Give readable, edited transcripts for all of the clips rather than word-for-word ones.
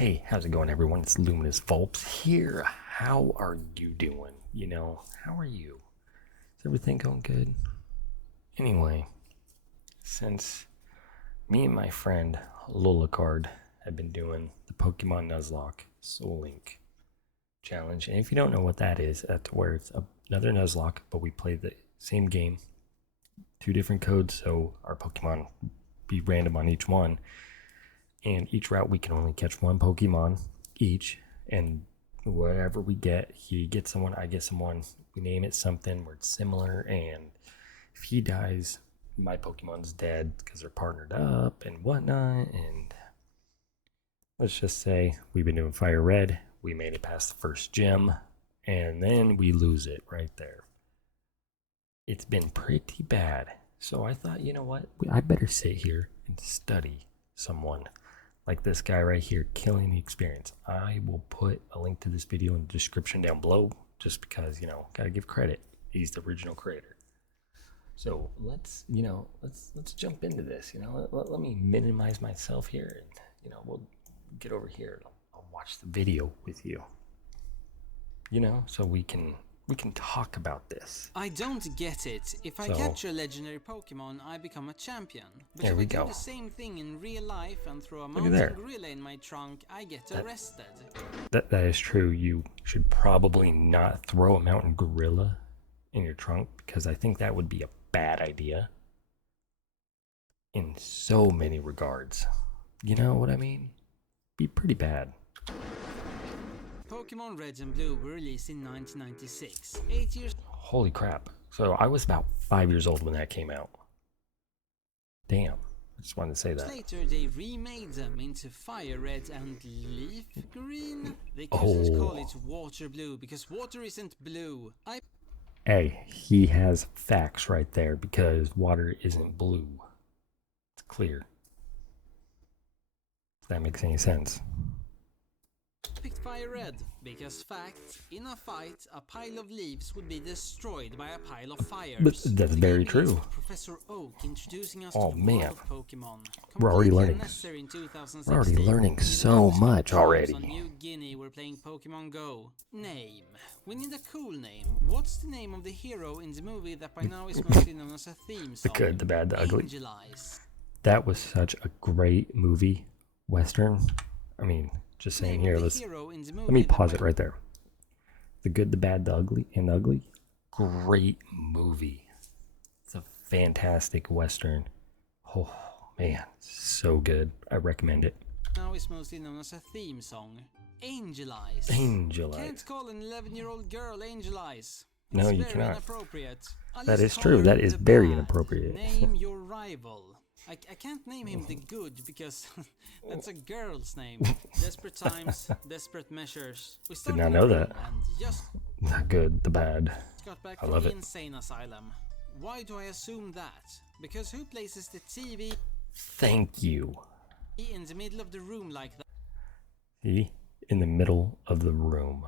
Hey, how's it going, everyone? It's Luminous Vulpes here. How are you doing? How are you? Is everything going good? Anyway, since me and my friend Lolacard have been doing the Pokemon Nuzlocke Soul Link challenge, and if you don't know what that is, that's where it's another Nuzlocke, but we play the same game, two different codes, so our Pokemon be random on each one. And each route we can only catch one Pokemon each, and whatever we get, he gets someone, I get someone. We name it something where it's similar, and if he dies, my Pokemon's dead because they're partnered up and whatnot. And let's just say we've been doing Fire Red, we made it past the first gym, and then we lose it right there. It's been pretty bad. So I thought, you know what? I better sit here and study someone like this guy right here, Killing the Experience. I will put a link to this video in the description down below, just because, gotta give credit. He's the original creator. So let's jump into this. Let me minimize myself here, and we'll get over here. I'll watch the video with you. So we can talk about this. I don't get it. If I capture a legendary Pokemon, I become a champion. But there if we I go. do the same thing in real life and throw a mountain gorilla in my trunk, I get arrested. That is true. You should probably not throw a mountain gorilla in your trunk, because I think that would be a bad idea in so many regards. You know what I mean? Be pretty bad. Pokemon Red and Blue were released in 1996. 8 years. Holy crap. So I was about 5 years old when that came out. Damn. I just wanted to say that. Later, they remade them into Fire Red and Leaf Green. They could just call it Water Blue because water isn't blue. Hey, he has facts right there, because water isn't blue. It's clear. If that makes any sense. Picked Fire Red because fact, in a fight, a pile of leaves would be destroyed by a pile of fires. But that's very true. Professor Oak introducing us oh to man, Pokemon. we're already learning. We're already learning so much already. On New Guinea, we're playing Pokemon Go. Name. We need a cool name. What's the name of the hero in the movie that by now is mostly known as a theme song? The Good, the Bad, the Ugly. Angel Eyes. That was such a great movie, Western. I mean, just saying here, let me pause it right there. The Good, the Bad, the Ugly, and Ugly. Great movie. It's a fantastic Western. Oh, man, so good. I recommend it. Now it's mostly known as a theme song. Angel Eyes. Angel Eyes. Can't call an 11-year-old girl Angel Eyes. No, it's you very cannot. Inappropriate. That is true. That is very inappropriate. Name your rival. I can't name him the Good because that's a girl's name. Desperate times, desperate measures. We did not know that. And just the Good, the Bad. got back I from love the it. insane asylum. Why do I assume that? Because who places the TV Thank you. in the middle of the room like that? See? In the middle of the room.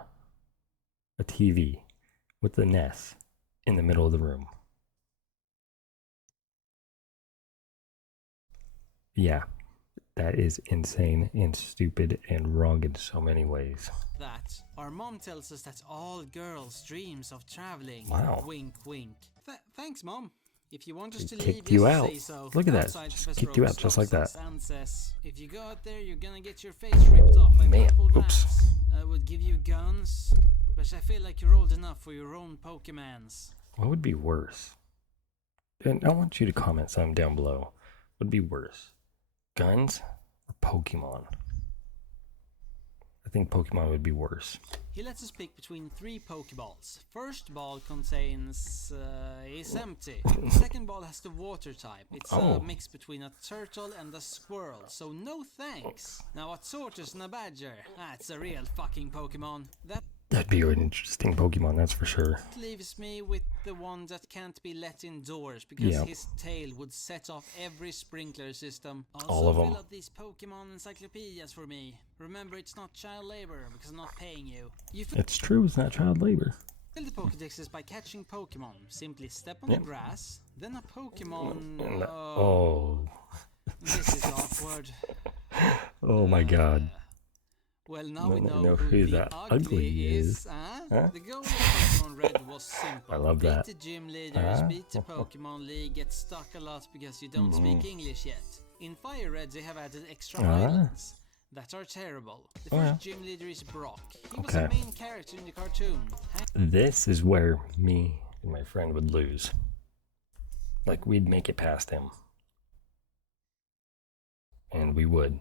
A TV with the Ness in the middle of the room. Yeah, that is insane and stupid and wrong in so many ways. That our mom tells us that all girls dreams of traveling. Wow. Wink, wink. Thanks, Mom. If you want us to Kicked leave, you just out. say so. Look at that. Outside, Just Professor kicked you Oak out just like that. stops us and says, if you go out there, you're gonna get your face ripped off by Man, purple oops. rats. I would give you guns, but I feel like you're old enough for your own Pokemans. What would be worse? And I want you to comment something down below. What would be worse? Guns or Pokemon? I think Pokemon would be worse. He lets us pick between 3 Pokeballs. First ball contains is empty. Second ball has the water type. It's a mix between a turtle and a squirrel, so no thanks. Now a tortoise and a badger. That's a real fucking Pokemon. That'd be an interesting Pokemon, that's for sure. Leaves me with the one that can't be let indoors because his tail would set off every sprinkler system. Also, all of them. fill out these Pokemon encyclopedias for me. Remember, it's not child labor because I'm not paying you. It's true, it's not child labor. Fill the Pokédexes by catching Pokemon. Simply step on the grass, then a Pokemon. This is awkward. Oh my god. Well, now No, we no, know who the ugly is. Huh? The goal of Pokemon Red was simple. I love that. Beat the gym leaders, beat the Pokemon League, get stuck a lot because you don't speak English yet. In Fire Red, they have added extra islands that are terrible. The first gym leader is Brock. He was a main character in the cartoon. This is where me and my friend would lose. Like, we'd make it past him. And we would.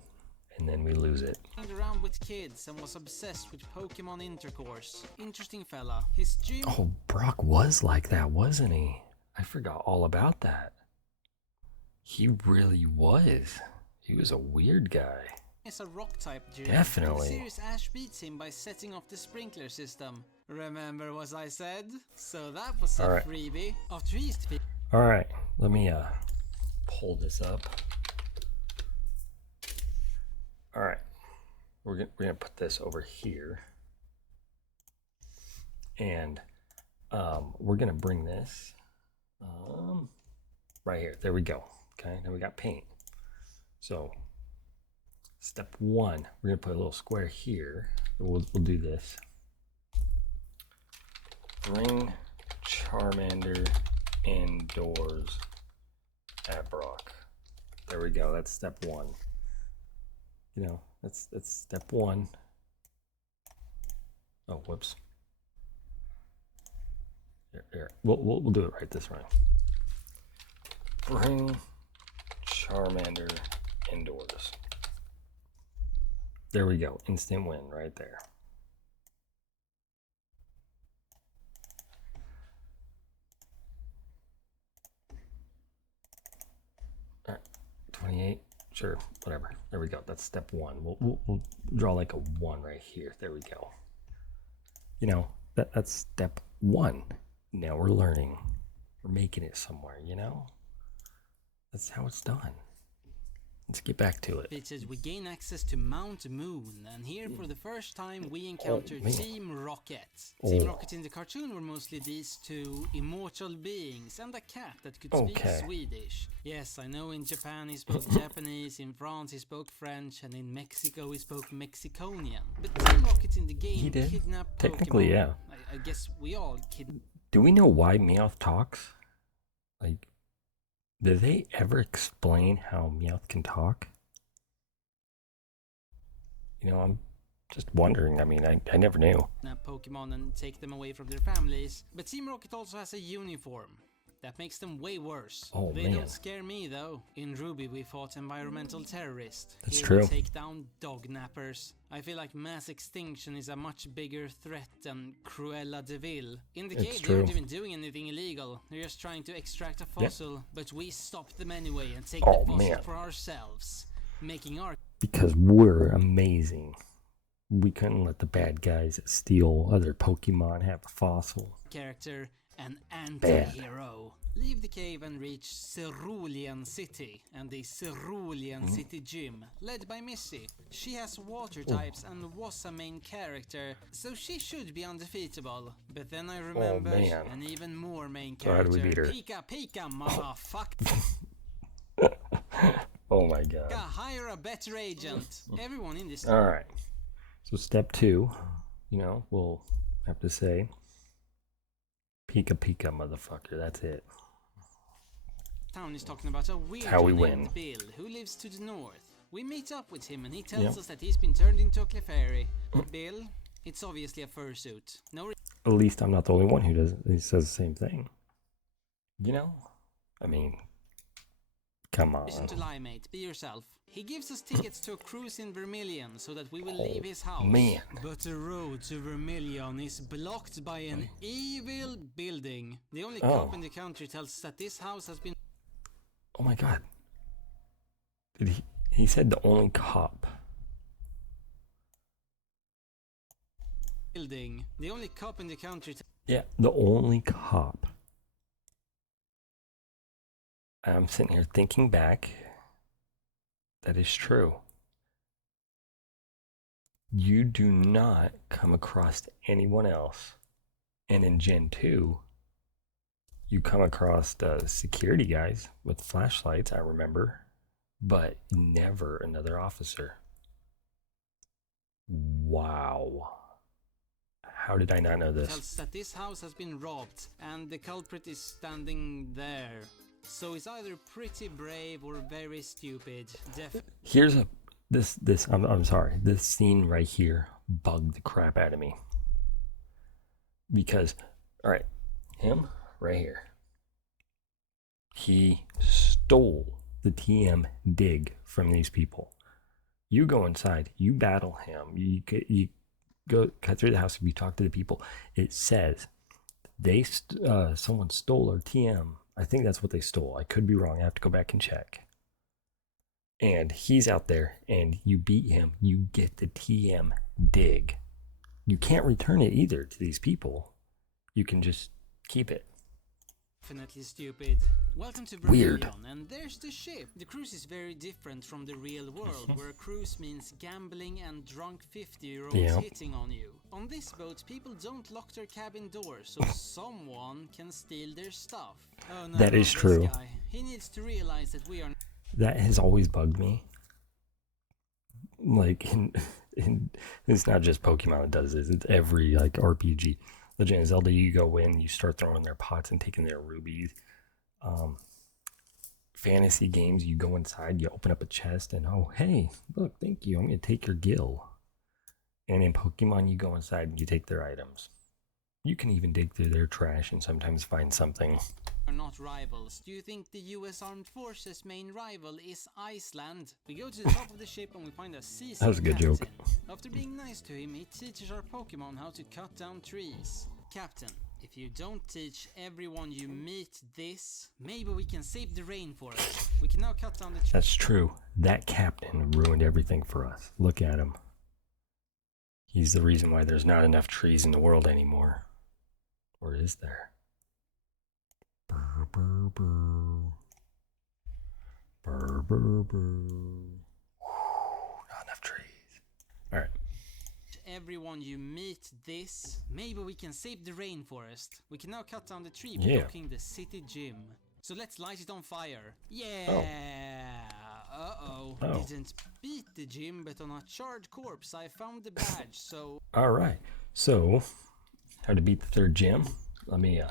And then we lose it. Hanged around with kids and was obsessed with Pokemon intercourse. Interesting fella. His gym... Oh, Brock was like that, wasn't he? I forgot all about that. He really was. He was a weird guy. Is a rock type gym. Definitely. In the series, Ash beats him by setting off the sprinkler system. Remember what I said? So that was a freebie. After he's Alright, let me pull this up. Alright, we're gonna put this over here. And we're gonna bring this right here. There we go. Okay, now we got paint. So step one, we're gonna put a little square here. We'll do this. Bring Charmander indoors at Brock. There we go. That's step one. You know, that's step one. Oh, whoops. Here. We'll do it right this way. Bring Charmander indoors. There we go. Instant win right there. All right, 28. Sure, whatever. There we go. That's step one. We'll draw like a 1 right here. There we go. You know, that's step one. Now we're learning. We're making it somewhere, you know? That's how it's done. Let's get back to it. Bitches, we gain access to Mount Moon, and here for the first time we encounter Team Rocket. Team Rocket in the cartoon were mostly these two immortal beings and a cat that could speak Swedish. Yes, I know in Japan he spoke Japanese, in France he spoke French, and in Mexico he spoke Mexiconian. But Team Rocket in the game kidnapped Pokemon. Technically, yeah. I guess we all kidnapped. Do we know why Meowth talks? Like, did they ever explain how Meowth can talk? You know, I'm just wondering. I mean, I never knew. Pokemon and take them away from their families. But Team Rocket also has a uniform. That makes them way worse. Oh, they man. don't scare me though. In Ruby we fought environmental terrorists. That's Here true. we take down dog nappers. I feel like mass extinction is a much bigger threat than Cruella de Vil. In the cave they aren't even doing anything illegal. They're just trying to extract a fossil. But we stop them anyway and take the fossil for ourselves. Making our... Because we're amazing. We couldn't let the bad guys that steal other Pokemon have a fossil. Character an anti-hero. Leave the cave and reach Cerulean City and the Cerulean City Gym, led by Missy. She has water types and was a main character, so she should be undefeatable. But then I remembered an even more main character. So how do we beat her? Pika, motherfucker. Oh my god. Hire a better agent. Everyone in this... Alright. So step 2, you know, we'll have to say Pika, motherfucker. That's it. Town is talking about a weird named Bill who lives to the north. We meet up with him and he tells us that he's been turned into a Clefairy. Bill, it's obviously a fursuit. At least I'm not the only one who says the same thing. You know? I mean, come on. Listen to lie, mate. Be yourself. He gives us tickets to a cruise in Vermilion so that we will leave his house. Man. But the road to Vermilion is blocked by an evil building. The only cop in the country tells us that this house has been... Oh my god. Did he said the only cop. Building. The only cop in the country... Yeah, the only cop. I'm sitting here thinking back. That is true. You do not come across anyone else. And in Gen 2, you come across the security guys with flashlights, I remember, but never another officer. Wow. How did I not know this? Tells that this house has been robbed and the culprit is standing there. So it's either pretty brave or very stupid. Here's a this I'm sorry. This scene right here bugged the crap out of me. Because all right, him right here. He stole the TM dig from these people. You go inside, you battle him, you go cut through the house, you talk to the people. It says someone stole our TM. I think that's what they stole. I could be wrong. I have to go back and check. And he's out there, and you beat him. You get the TM dig. You can't return it either to these people. You can just keep it. Definitely stupid. Welcome to Weird. And there's the ship. The cruise is very different from the real world, where a cruise means gambling and drunk 50-year-olds hitting on you. On this boat, people don't lock their cabin doors, so someone can steal their stuff. Oh no, that is true. Guy. He needs to realize that we are... That has always bugged me. Like, it's not just Pokemon that does this. It's every, like, RPG. Legend of Zelda, you go in, you start throwing their pots and taking their rubies. Fantasy games, you go inside, you open up a chest, and oh, hey, look, thank you, I'm going to take your gill. And in Pokemon, you go inside and you take their items. You can even dig through their trash and sometimes find something. Are not rivals. Do you think the US Armed Forces' main rival is Iceland? We go to the top of the ship and we find a seasoned That was a good captain. joke. After being nice to him, he teaches our Pokemon how to cut down trees. Captain, if you don't teach everyone you meet this, maybe we can save the rainforest. We can now cut down the trees. That's true. That captain ruined everything for us. Look at him. He's the reason why there's not enough trees in the world anymore. Or is there? Burr, burr, burr. Burr, burr, burr. Not enough trees. All right. Everyone you meet this, maybe we can save the rainforest. We can now cut down the tree blocking the city gym. So let's light it on fire. Yeah. Oh. Didn't beat the gym, but on a charred corpse I found the badge, so... Alright, so how to beat the third gym. Let me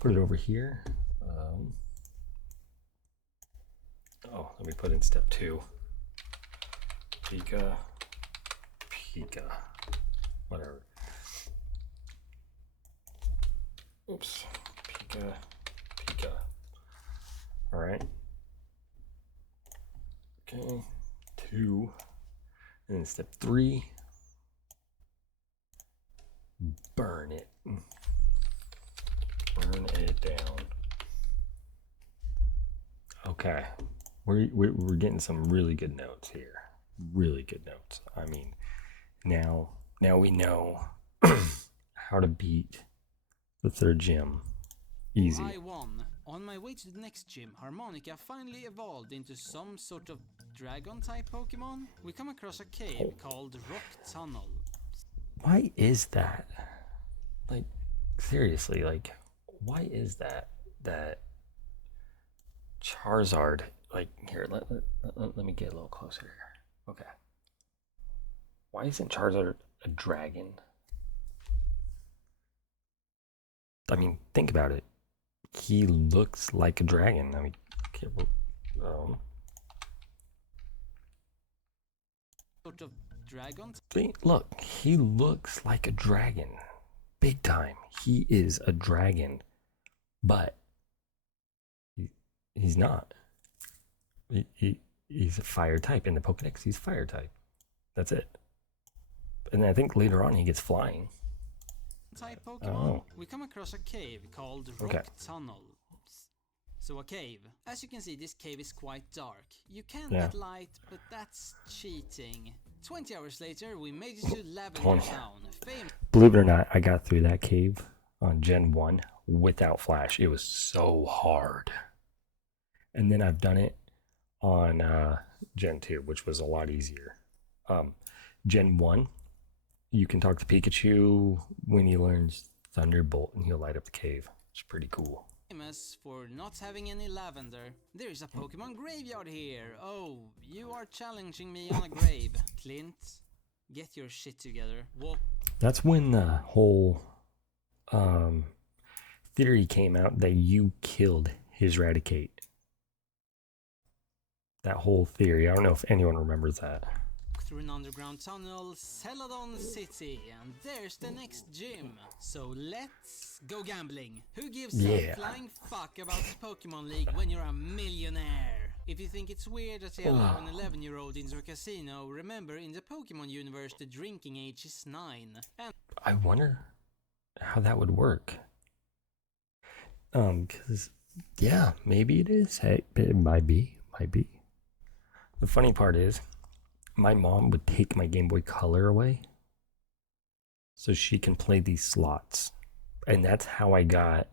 put it over here. Let me put in step 2. Pika. Whatever. Oops. Pika. Alright. Okay. 2. And then step 3. Burn it. Burn it down. Okay. We're getting some really good notes here. Really good notes. I mean, now we know how to beat the third gym. Easy. I won. On my way to the next gym, Harmonica finally evolved into some sort of dragon-type Pokemon. We come across a cave called Rock Tunnel. Why is that? Like, seriously, like, why is that Charizard, like, here, let me get a little closer here. Okay. Why isn't Charizard a dragon? I mean, think about it. He looks like a dragon. I mean, okay, Sort of dragon? Look, he looks like a dragon. Big time. He is a dragon. But he's not. He's a fire type. In the Pokedex, he's fire type. That's it. And I think later on he gets flying. Type Pokemon, we come across a cave called Rock Tunnel. So a cave. As you can see, this cave is quite dark. You can get light, but that's cheating. 20 hours later, we made it to Lavender Town. Believe it or not, I got through that cave on Gen 1 without Flash. It was so hard. And then I've done it on Gen 2, which was a lot easier. Gen 1, you can talk to Pikachu when he learns Thunderbolt and he'll light up the cave. It's pretty cool. Famous for not having any lavender. There is a Pokemon graveyard here. Oh, you are challenging me on a grave, Clint. Get your shit together. Walk. That's when the whole theory came out that you killed his Eradicate. That whole theory. I don't know if anyone remembers that. Through an underground tunnel, Celadon City, and there's the next gym. So let's go gambling. Who gives a flying fuck about the Pokemon League when you're a millionaire? If you think it's weird that they allow an 11-year-old into a casino, remember in the Pokemon universe the drinking age is 9. And I wonder how that would work. Because yeah, maybe it is. Hey, it might be. The funny part is, my mom would take my Game Boy Color away so she can play these slots. And that's how I got,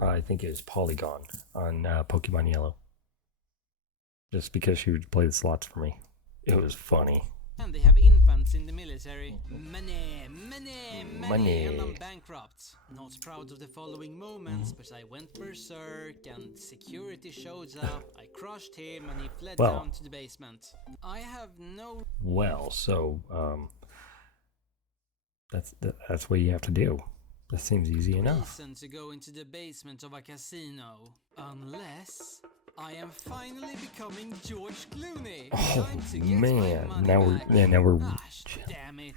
I think it was Polygon on Pokemon Yellow. Just because she would play the slots for me. It was funny. And they have infants in the military. Money. And I'm bankrupt. Not proud of the following moments, but I went berserk and security showed up. I crushed him and he fled down to the basement. I have no... Well, so, that's what you have to do. That seems easy enough. Reason to go into the basement of a casino. Unless... I am finally becoming George Clooney. Oh man! Now we're damn it!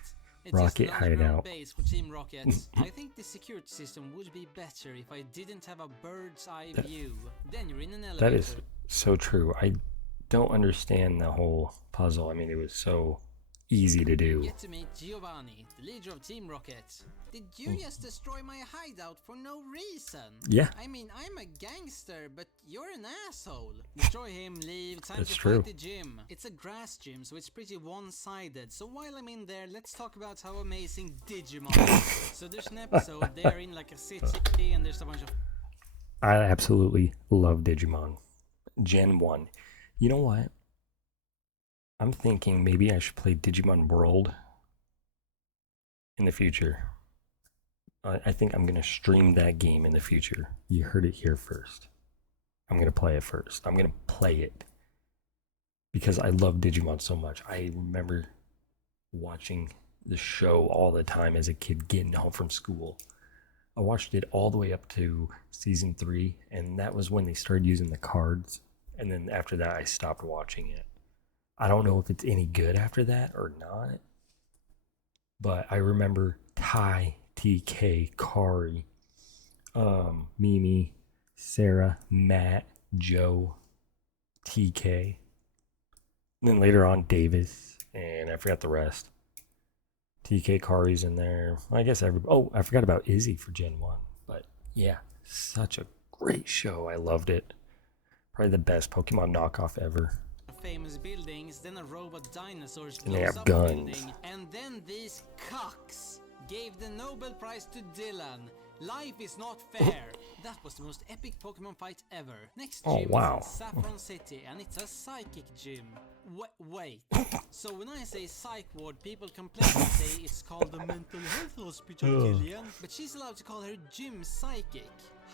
Rocket hideout. Base for Team Rocket. I think the security system would be better if I didn't have a bird's eye view. Then you're in an elevator. That is so true. I don't understand the whole puzzle. I mean, it was so easy to do. Get to meet Giovanni, the leader of Team Rocket. Did you just destroy my hideout for no reason? Yeah. I mean, I'm a gangster, but you're an asshole. Destroy him, leave, time That's to true. fight the gym. It's a grass gym, so it's pretty one-sided. So while I'm in there, let's talk about how amazing Digimon is. So there's an episode, they're in like a city, and there's a bunch of... I absolutely love Digimon. Gen 1. You know what? I'm thinking maybe I should play Digimon World in the future. I think I'm going to stream that game in the future. You heard it here first. I'm going to play it first. I'm going to play it because I love Digimon so much. I remember watching the show all the time as a kid getting home from school. I watched it all the way up to season 3, and that was when they started using the cards. And then after that, I stopped watching it. I don't know if it's any good after that or not, but I remember Tai, TK, Kari, Mimi, Sarah, Matt, Joe, TK, and then later on Davis, and I forgot the rest. TK, Kari's in there. I guess everybody. Oh, I forgot about Izzy for Gen 1, but yeah, such a great show. I loved it. Probably the best Pokemon knockoff ever. Famous buildings, then a robot dinosaurs And they blows have up guns. a building, and then these cocks gave the Nobel Prize to Dylan. Life is not fair. That was the most epic Pokemon fight ever. Next gym is in Saffron City, and it's a psychic gym. Wait. So when I say psych ward, people complain and say it's called the mental health hospital, Killian. But she's allowed to call her gym psychic.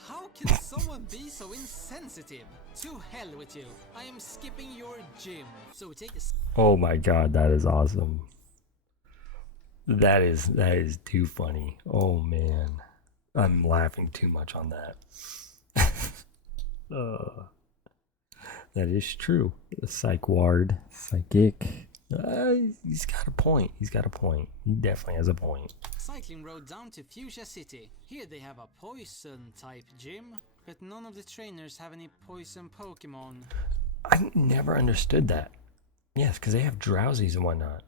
How can someone be so insensitive? To hell with you. I am skipping your gym. So we take this. Oh my god, that is awesome. That is too funny. Oh man. I'm laughing too much on that. That is true. The psych ward, psychic. He's got a point. He definitely has a point. Cycling road down to Fuchsia City. Here they have a poison type gym, but none of the trainers have any poison Pokemon. I never understood that. Yes, because they have drowsies and whatnot.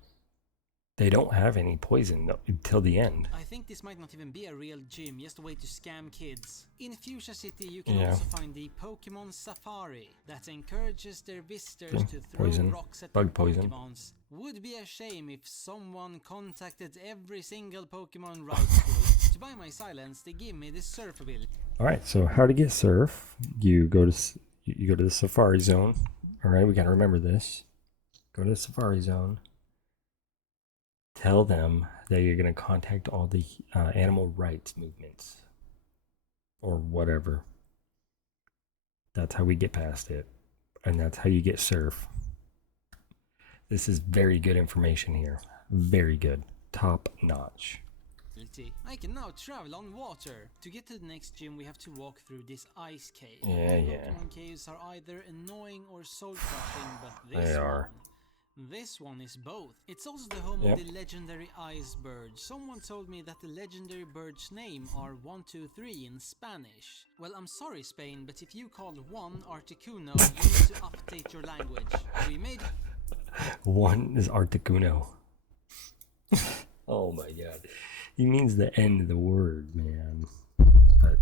They don't have any poison until the end. I think this might not even be a real gym, just a way to scam kids. In Fuchsia City you can also find the Pokemon Safari that encourages their visitors to throw rocks at their Pokemons. Would be a shame if someone contacted every single Pokemon route school. To buy my silence, they give me the surf ability. Alright, so how to get surf. You go to the Safari Zone. Alright, we gotta remember this. Go to the Safari Zone. Tell them that you're going to contact all the animal rights movements or whatever. That's how we get past it. And that's how you get surf. This is very good information here. Very good. Top notch. I can now travel on water. To get to the next gym, we have to walk through this ice cave. Yeah, yeah. Pokemon caves are either annoying or soul-crushing, but this one is both. It's also the home of the legendary ice bird. Someone told me that the legendary bird's name are 1, 2, 3 in Spanish. Well, I'm sorry, Spain, but if you call one Articuno, you need to update your language. We made... One is Articuno. Oh my god. He means the end of the word, man. But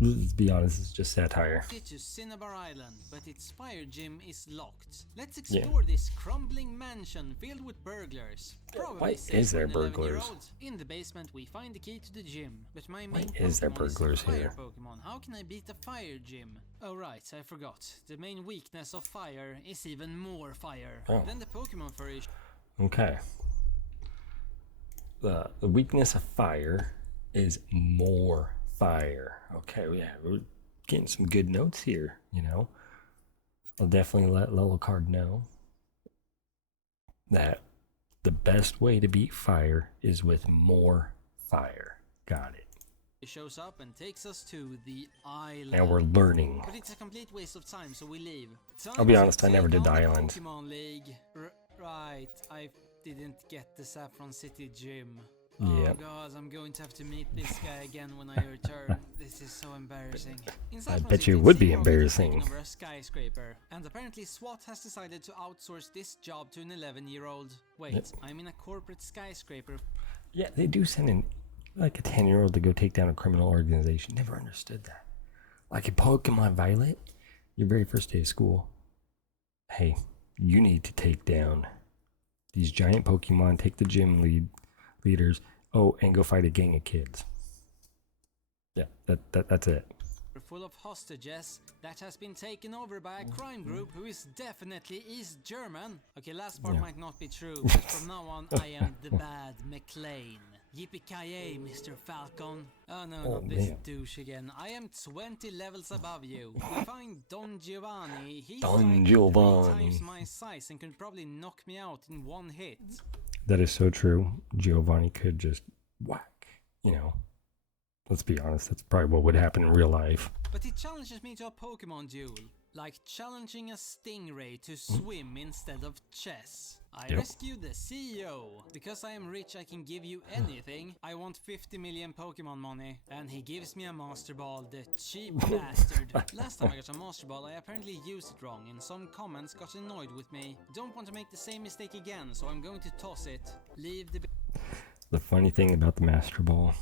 let's be honest, it's just satire. To Cinnabar Island, but its fire gym is locked. Let's explore this crumbling mansion filled with burglars. Why is there burglars? In the basement, we find the key to the gym. But my Why main is there Pokemon burglars is a fire here? Pokemon. How can I beat the fire gym? Oh right, I forgot. The main weakness of fire is even more fire. Then the Pokemon furry. Okay. The weakness of fire is more fire. Okay, yeah, we're getting some good notes here, you know. I'll definitely let Lillicard know that the best way to beat fire is with more fire. Got it. It shows up and takes us to the island. Now we're learning. But it's a complete waste of time, so we leave. I'll be honest, I never did the island. Pokemon League. Right, I didn't get the Saffron City gym. Yeah. Oh god, I'm going to have to meet this guy again when I return. This is so embarrassing. I bet you it would be embarrassing. Over a skyscraper, and apparently SWAT has decided to outsource this job to an 11-year-old. Wait, I'm in a corporate skyscraper. Yeah, they do send in like a 10-year-old to go take down a criminal organization. Never understood that. Like in Pokemon Violet, your very first day of school. Hey, you need to take down these giant Pokemon, take the gym leaders, and go fight a gang of kids. Yeah, that's it. Full of hostages that has been taken over by a crime group who is definitely East German. Okay, last part might not be true, but from now on I am the bad McLean. Yippee-ki-yay, Mr. Falcon. Oh no, not this douche again. I am 20 levels above you. We find Don Giovanni. He's like 3 times my size and can probably knock me out in one hit. That is so true. Giovanni could just whack, you know. Let's be honest, that's probably what would happen in real life. But he challenges me to a Pokemon duel. Like challenging a stingray to swim instead of chess. I rescued the CEO. Because I am rich, I can give you anything. I want 50 million Pokemon money. And he gives me a Master Ball, the cheap bastard. Last time I got a Master Ball, I apparently used it wrong, and some comments got annoyed with me. Don't want to make the same mistake again, so I'm going to toss it. Leave the... The funny thing about the Master Ball,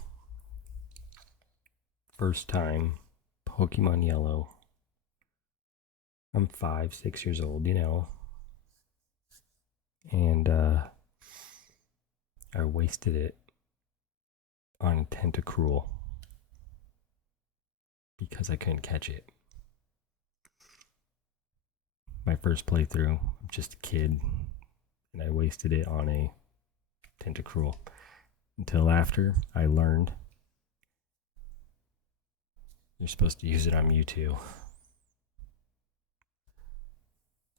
first time, Pokemon Yellow. I'm 5, 6 years old, you know. And I wasted it on Tentacruel because I couldn't catch it. My first playthrough, I'm just a kid, and I wasted it on a Tentacruel. Until after I learned you're supposed to use it on Mewtwo.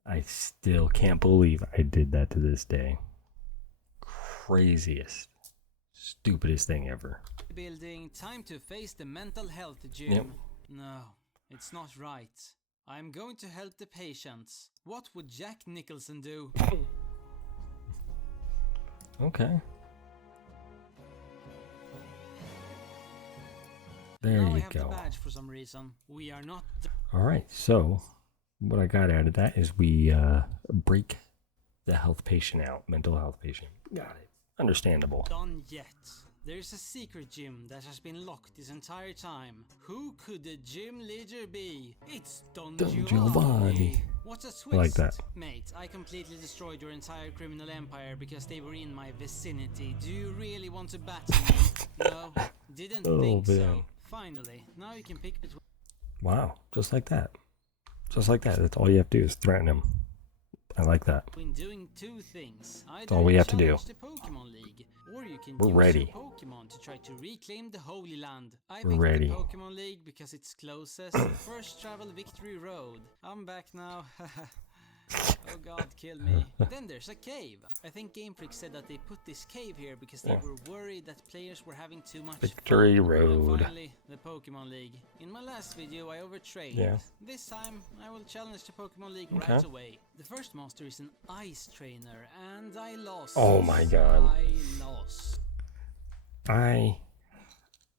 I still can't believe I did that to this day. Craziest, stupidest thing ever. Building, time to face the mental health gym. No, it's not right. I'm going to help the patients. What would Jack Nicholson do? Okay. There you go. The badge for some reason. We are not. All right, so what I got out of that is we break the health patient out, mental health patient. Got it. Understandable. Done yet. There's a secret gym that has been locked this entire time. Who could the gym leader be? It's Don Giovanni. What a twist. I like that. Mate, I completely destroyed your entire criminal empire because they were in my vicinity. Do you really want to battle me? No, didn't think so. Finally, now you can pick between... Wow, just like that. Just like that. That's all you have to do is threaten him. I like that. When doing 2 things. That's all we have to do. The Pokemon League, or you can We're ready. Your Pokemon to try to reclaim the Holy Land. I We're picked ready. The Pokemon League because it's closest. First travel Victory Road. I'm back now. Oh god, kill me. Then there's a cave. I think Game Freak said that they put this cave here because they were worried that players were having too much Victory fun. Road. And finally, the Pokemon League. In my last video, I overtrained. Yeah. This time, I will challenge the Pokemon League right away. The first monster is an ice trainer, and I lost. Oh my god. I lost.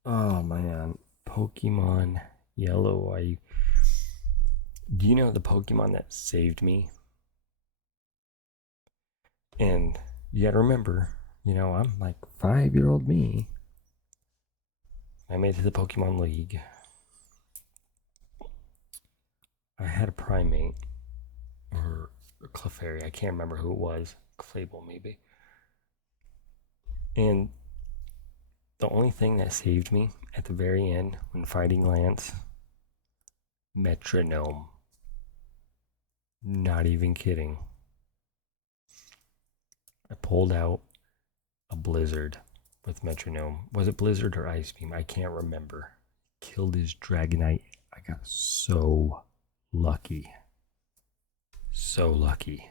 Oh man. Pokemon Yellow. Do you know the Pokemon that saved me? And you gotta remember, I'm like 5-year-old me. I made it to the Pokemon League. I had a Primate or a Clefairy. I can't remember who it was. Clayble maybe. And the only thing that saved me at the very end when fighting Lance, Metronome. Not even kidding. I pulled out a Blizzard with Metronome. Was it Blizzard or Ice Beam? I can't remember. Killed his Dragonite. I got so lucky. So lucky.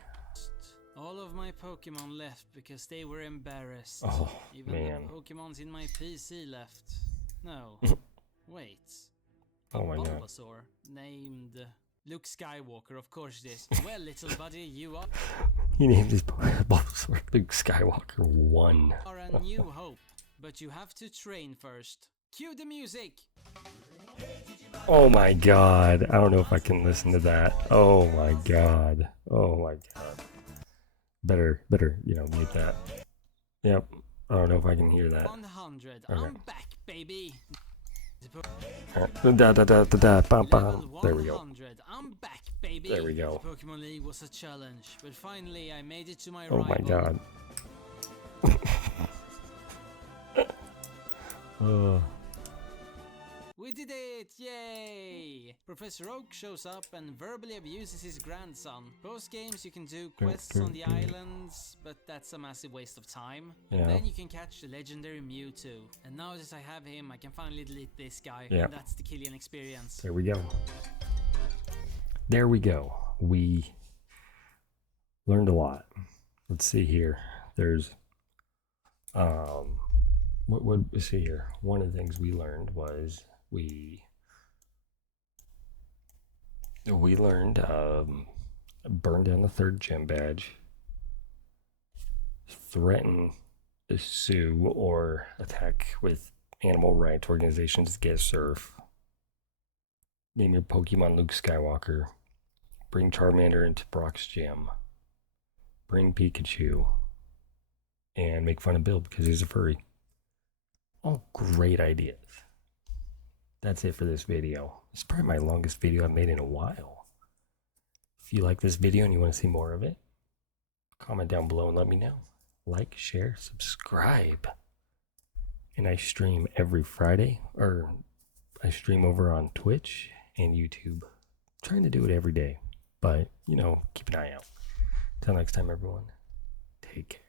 All of my Pokemon left because they were embarrassed. Oh, even man. the Pokemons in my PC left. No. Wait. Oh my god. Bulbasaur, named Luke Skywalker, of course it is. Well, little buddy, you are... He named his Bulbasaur Luke Skywalker 1. ...are a new hope, but you have to train first. Cue the music! Oh my god. I don't know if I can listen to that. Oh my god. Oh my god. Better, mute that. Yep. I don't know if I can hear that. 100. Okay. I'm back, baby. There we go. I'm back, baby. There we go. The Pokemon League was a challenge, but finally I made it to my Oh rival. my god. We did it! Yay! Professor Oak shows up and verbally abuses his grandson. Post games you can do quests on the islands, but that's a massive waste of time. Yeah. And then you can catch the legendary Mewtwo. And now that I have him, I can finally delete this guy. Yeah. And that's the Killian experience. There we go. There we go. We learned a lot. Let's see here. There's let's see here. One of the things we learned was we learned burn down the 3rd gym badge, threaten to sue or attack with animal rights organizations to get surf, name your Pokemon Luke Skywalker, bring Charmander into Brock's gym, bring Pikachu, and make fun of Bill because he's a furry. All great ideas. That's it for this video. It's probably my longest video I've made in a while. If you like this video and you want to see more of it, comment down below and let me know. Like, share, subscribe. And I stream every Friday, or I stream over on Twitch and YouTube. I'm trying to do it every day, but keep an eye out. Till next time, everyone. Take care.